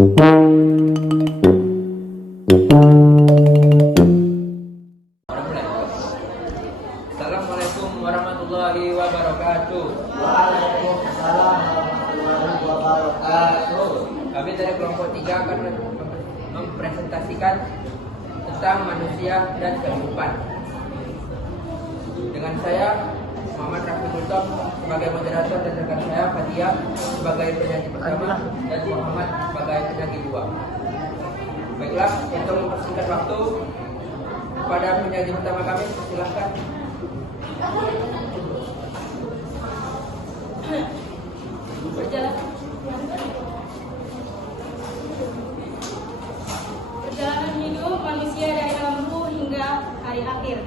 Assalamualaikum warahmatullahi wabarakatuh. Waalaikumsalam warahmatullahi wabarakatuh. Kami dari kelompok 3 akan mempresentasikan tentang manusia dan kehidupan. Dengan saya Muhammad Rafi Sultan sebagai moderator dan rekan saya Fatia sebagai penyanyi pertama dan Muhammad sebagai penyanyi dua. Baiklah, untuk mempersingkat waktu kepada penyanyi pertama kami, silakan. Perjalanan hidup manusia dari alam ruh hingga hari akhir.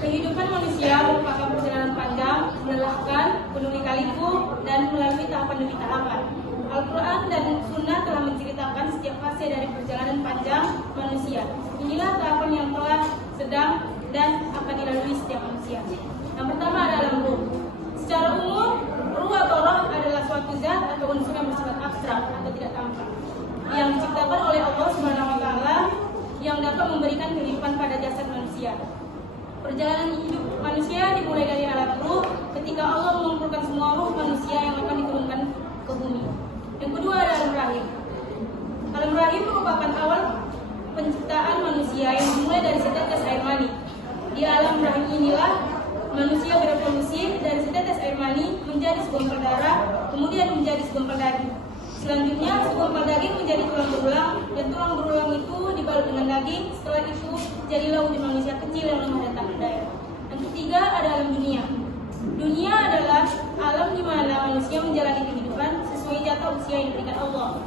Kehidupan manusia merupakan perjalanan panjang, melelahkan, penuh lika-liku, dan melalui tahapan demi tahapan. Al-Quran dan Sunnah telah menceritakan setiap fase dari perjalanan panjang manusia. Inilah tahapan yang telah, sedang, dan akan dilalui setiap manusia. Yang pertama adalah alam ruh. Secara umum, ruh atau roh adalah suatu zat atau unsur yang bersifat abstrak atau tidak tampak, yang diciptakan oleh Allah Subhanahu wa Ta'ala, yang dapat memberikan kehidupan pada jasad manusia. Perjalanan hidup manusia dimulai dari alam ruh ketika Allah mengumpulkan semua ruh manusia yang akan diturunkan ke bumi. Yang kedua adalah alam rahim. Alam rahim merupakan awal penciptaan manusia yang dimulai dari setetes air mani. Di alam rahim inilah manusia berevolusi dari setetes air mani menjadi segumpal darah, kemudian menjadi segumpal daging. Selanjutnya, segumpal daging menjadi tulang berulang, dan tulang berulang itu dibalut dengan daging. Setelah itu, jadilah wujud manusia kecil yang lemah dan tak berdaya. Yang ketiga ada alam dunia. Dunia adalah alam di mana manusia menjalani kehidupan sesuai jatah usia yang diberikan Allah.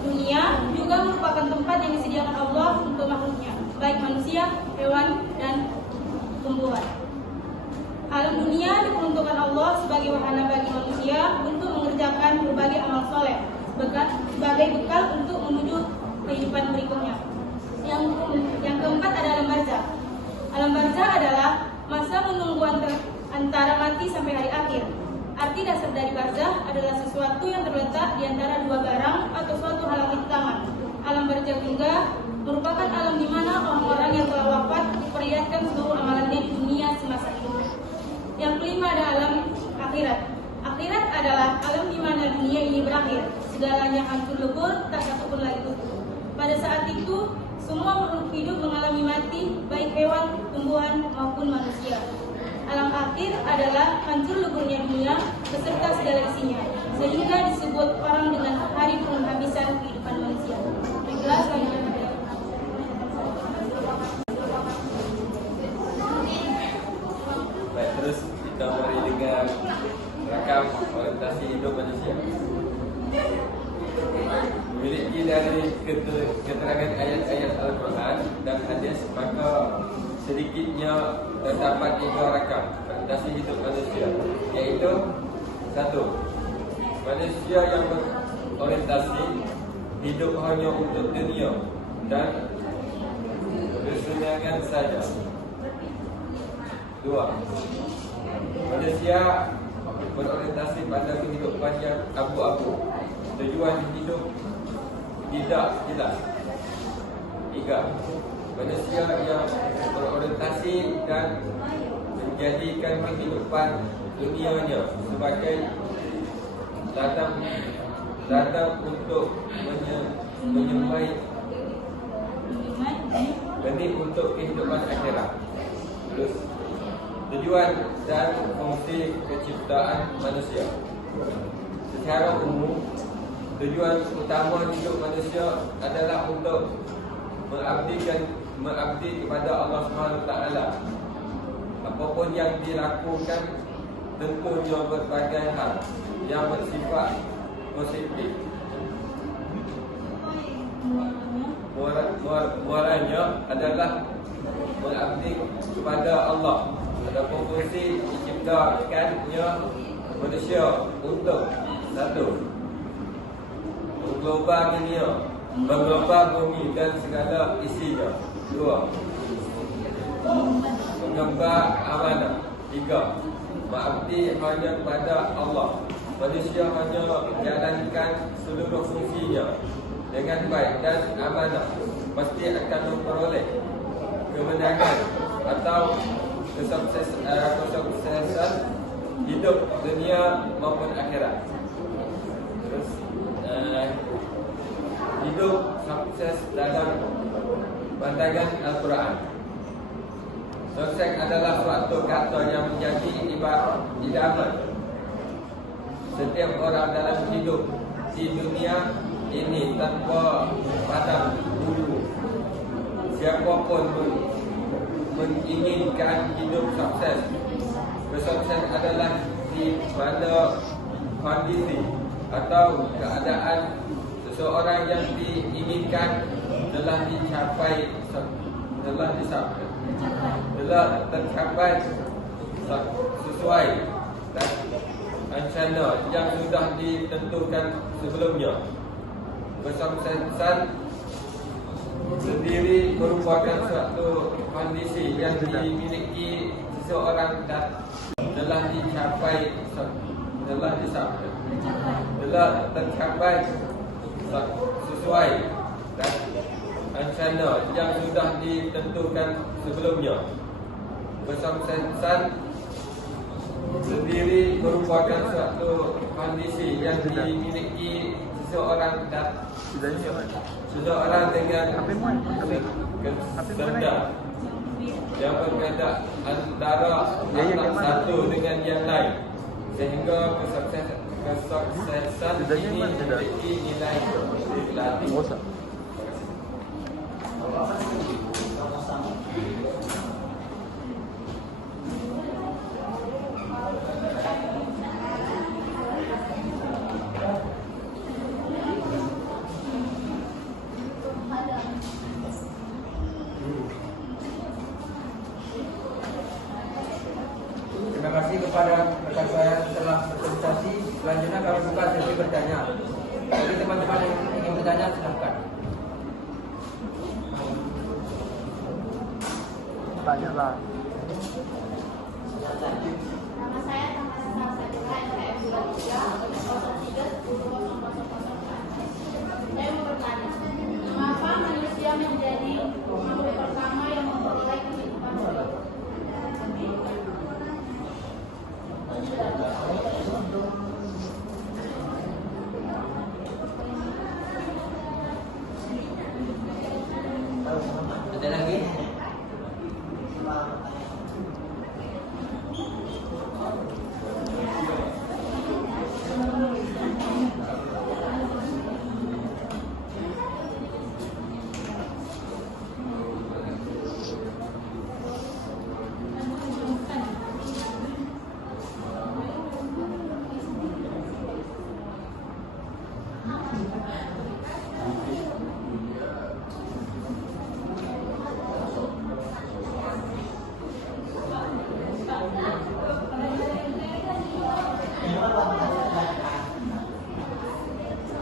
Dunia juga merupakan tempat yang disediakan Allah untuk makhluknya, baik manusia, hewan, dan tumbuhan. Alam dunia diperuntukkan Allah sebagai wahana bagi manusia untuk mengerjakan berbagai amal soleh sebagai bekal untuk menuju kehidupan berikutnya. Yang keempat ada alam barzah. Alam barzah adalah masa menunggu antara mati sampai hari akhir. Arti dasar dari barzah adalah sesuatu yang terletak di antara dua barang atau suatu halangan tangan. Alam barzah juga merupakan alam di mana orang-orang yang telah wafat diperlihatkan seluruh amalannya di dunia semasa hidupnya. Yang kelima ada alam akhirat. Akhirat adalah alam di mana dunia ini berakhir. Segalanya hancur lebur, tak satu pun lagi utuh. Pada saat itu, semua makhluk hidup mengalami mati, baik hewan, tumbuhan, maupun manusia. Alam akhir adalah hancur leburnya dunia beserta segala isinya, sehingga disebut orang dengan hari penghabisan kehidupan manusia. Baiklah, selanjutnya. Baik, terus kita mari dengan rakam orientasi hidup manusia. Memiliki dari keterangan ayat-ayat Al-Quran dan hadis, maka sedikitnya terdapat 3 rakam orientasi hidup manusia, iaitu 1. Manusia yang berorientasi hidup hanya untuk dunia dan kesenangan saja. 2. Manusia berorientasi pada kehidupan yang abu-abu, tujuan hidup tidak jelas. 3. Manusia yang berorientasi dan menjadikan kehidupan dunianya sebagai ladang untuk menyemai benih untuk kehidupan akhirat. Terus tujuan dan fungsi penciptaan manusia. Secara umum, tujuan utama hidup manusia adalah untuk mengabdi kepada Allah Subhanahu Taala. Apapun yang dilakukan tentunya berbagai hal yang bersifat positif. Muaranya adalah mengabdi kepada Allah. Adapun fungsi diciptakannya manusia untuk 1. Mengglobal dunia, mengglobal bumi dan segala isinya. 2. Mengemban amanah. 3. Mengabdi hanya kepada Allah. Manusia hanya menjalankan seluruh fungsinya dengan baik dan amanah, pasti akan memperoleh kemenangan atau kesuksesan hidup dunia maupun akhirat. Terus hidup sukses dalam pandangan Al-Quran. Sukses adalah suatu kata yang menjadi idaman setiap orang dalam hidup di dunia ini tanpa padang bulu. Siapapun menginginkan hidup sukses, kesuksesan adalah di mana kondisi atau keadaan seseorang yang diinginkan telah tercapai sesuai dan rencana yang sudah ditentukan sebelumnya. Kesuksesan sendiri merupakan suatu kondisi yang dimiliki seseorang dan telah tercapai sesuai dan rencana yang sudah ditentukan sebelumnya. Kesuksesan sendiri merupakan suatu kondisi yang dimiliki seseorang dan seseorang dengan kehendak yang berbeda antara satu dengan yang lain, sehingga kesuksesan ini memiliki nilai relatif. Terima kasih kepada rekan saya telah berpresentasi. Selanjutnya kami buka sesi bertanya. Jadi teman-teman yang ingin bertanya silahkan. Tanyalah. Nama saya Tamasya Sadika, NKF 23 Saya mau bertanya, mengapa manusia menjadi makhluk pertama yang memperoleh kehidupan hidup? Ada lagi?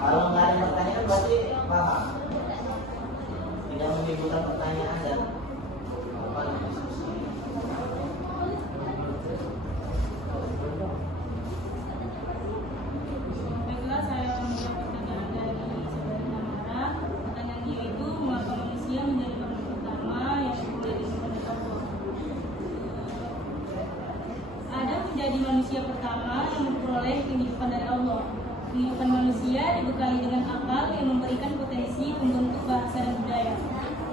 Kalau nggak ada pertanyaan berarti paham. Tidak menimbulkan pertanyaan dan diskusi. Baiklah, saya akan menjawab pertanyaan dari saudara Tamara. Pertanyaannya itu, mengapa manusia menjadi makhluk pertama yang memperoleh kehidupan dari Allah? Adam menjadi manusia pertama yang memperoleh kehidupan dari Allah. Kehidupan manusia dibekali dengan akal yang memberikan potensi membentuk bahasa dan budaya.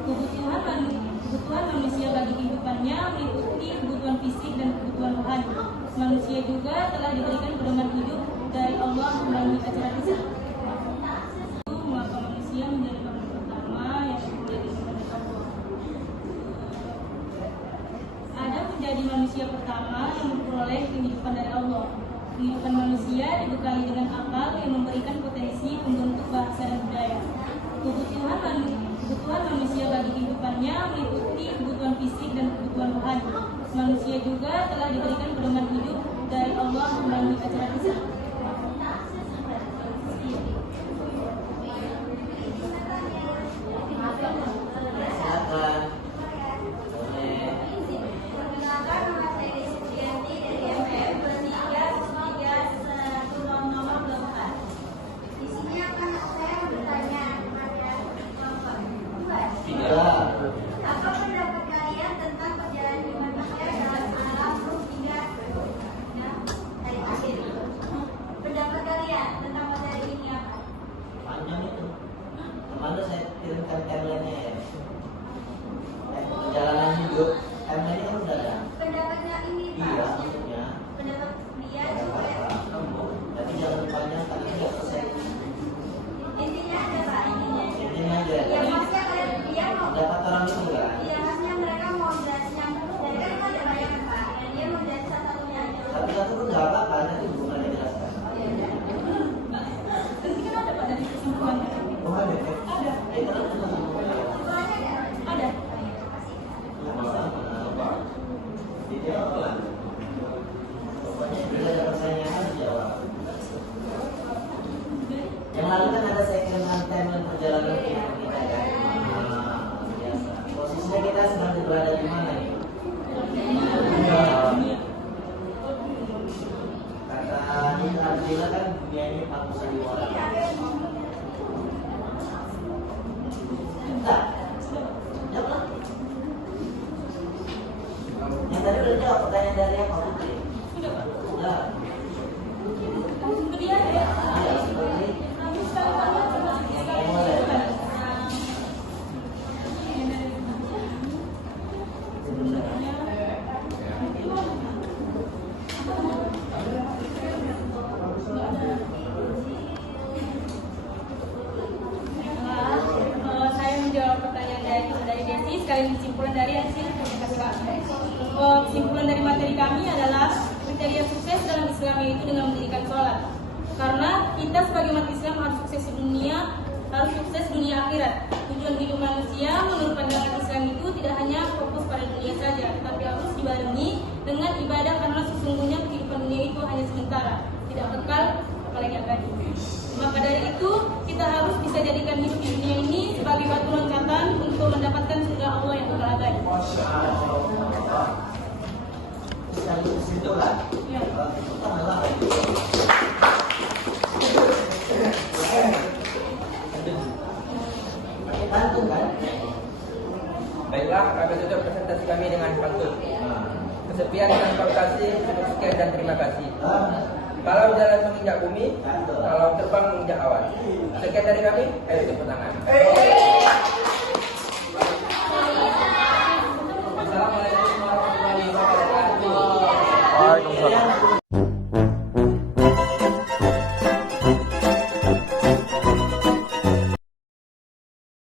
Kebutuhan manusia bagi kehidupannya meliputi kebutuhan fisik dan kebutuhan rohani. Manusia juga telah diberikan pedoman hidup dari Allah melalui ajaran Islam. Mengapa manusia menjadi makhluk pertama yang memperoleh kehidupan dari Allah? Adam menjadi manusia pertama yang memperoleh kehidupan dari Allah. Kehidupan manusia dibekali dengan akal yang memberikan potensi membentuk bahasa dan budaya. Kebutuhan manusia bagi kehidupannya meliputi kebutuhan fisik dan kebutuhan rohani. Manusia juga telah diberikan pedoman hidup dari Allah melalui ajaran Islam. Silakan. Perkenalkan, nama saya Desi Trianti dari MPM 23 nomor 24. Di sini akan saya bertanya, lalu kan ada second timeline perjalanan kehidupan kita kan. Biasa. Posisinya kita sedang berada di mana nih? Kata Nina Abdillah kan dunia ini 41 orang. Enggak. Jawab. Yang tadi udah jawab pertanyaan dari apa Putri? Sudah Pak. Udah. Kemudian ya. Iya, seperti yang mulai. Saya menjawab pertanyaan dari Desi sekalian kesimpulan dari hasil presentasi kami. Kesimpulan dari materi kami adalah kriteria sukses dalam Islam yaitu dengan mendirikan sholat. Karena kita sebagai umat Islam harus sukses di dunia, harus sukses dunia akhirat. Tujuan hidup manusia menurut pandangan Islam itu tidak hanya fokus pada dunia saja, tetapi harus dibarengi dengan ibadah karena sesungguhnya kehidupan dunia itu hanya sementara, tidak kekal apalagi abadi. Maka dari itu kita harus bisa jadikan hidup di dunia ini sebagai batu loncatan untuk mendapatkan surga Allah yang kekal abadi. Sekali kesimpulan. Ya. Pertama pantun kan? Baiklah, kami tutup presentasi kami dengan pantun. Kesepian dan kasih, sekian dan terima kasih. Kalau jalan menginjak bumi, kalau terbang menginjak awan. Sekian dari kami, ayo tepuk tangan. Assalamualaikum warahmatullahi wabarakatuh. Waalaikumsalam.